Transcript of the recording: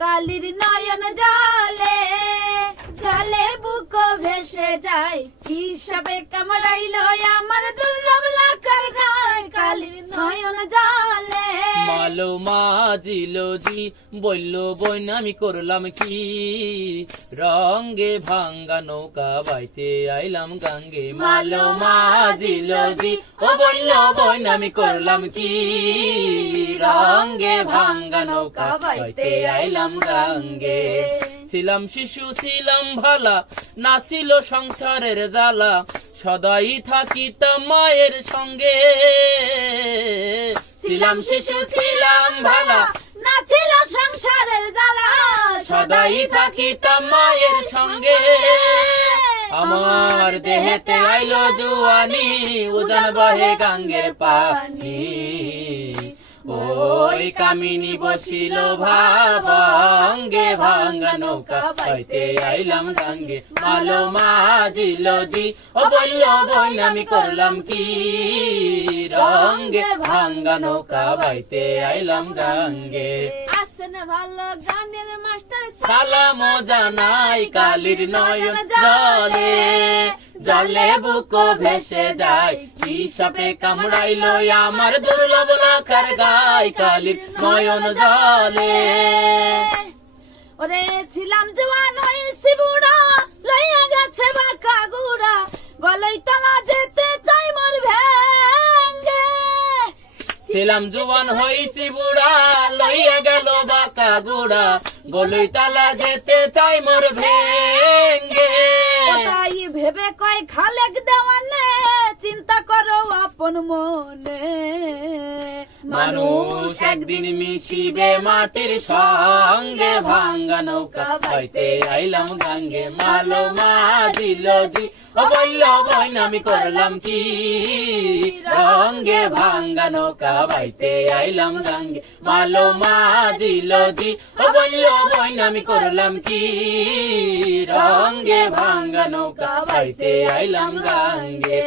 কালির নয়ন জলে জলে বুক ভেসে যায়। হিসাবে কামড়াইল আমার দুর্লভ মালো মাজিল জি বলল বইন আমি করলাম কি? রঙ্গে ভাঙ্গা নৌকা বাইতে আইলাম গাঙ্গে। মালো মাজিল জি, ও বলল বইন আমি করলাম কি? রঙ্গে ভাঙ্গা নৌকা বাইতে আইলাম গাঙ্গে। ছিলাম শিশু, ছিলাম ভালা নাছিল সংসারের জ্বালা। সদাই থাকিতাম মায়ের সঙ্গে। ছিলাম শিশু ছিলাম ভালো। না ছিল সংসারের জ্বালা সদাই থাকিতাম মায়ের সঙ্গে। আমার দেহেতে আইলো জুয়ানি উজান বহে গাঙ্গের পানি। ওই কামিনী বসিল ভাঙ্গে ভাঙ্গা নৌকা পাইতে আইলাম গাঙ্গে। মালো মাজিল জি ও বলল আমি করলাম কি রঙ্গে? ভাঙ্গা নৌকা বাইতে আইলাম গাঙ্গে। আসেন ভালো গানের মাস্টার সালাম জানাই কালির নয়ন জলে। জলে বুক ভেসে যায়। হিসাবে কামড়াইলো আমার দুর্লভ লাখার গায় কালির নয়ন জলে। ওরে ছিলাম জওয়ান হয়েছি বুড়া লইয়া গেছে বাঁকা গুড়া। বলই তলা যেতে চাই মোর ভেঙ্গে। ছিলাম জুয়ান হইছি বুড়া লইয়া গেল বাঁকা গুড়া। গলই তালা যেতে চাই মোর ভেঙ্গে। ভেবে কয় খালেক দেওয়ানে চিন্তা করো আপন মনে। মানুষ একদিন মিশিবে মাটির সঙ্গে ভাঙ্গা নৌকা পাইতে আইলাম গাঙ্গে। মালো মাদিল জি ও বলল বইন আমি করলাম কি? রঙ্গে ভাঙ্গা নৌকা বাইতে আইলাম রঙ্গে মালো মাদিল জি অবৈল বলল বইন আমি করলাম কি? রঙ্গে ভাঙ্গা নৌকা বাইতে আইলাম গাঙ্গে।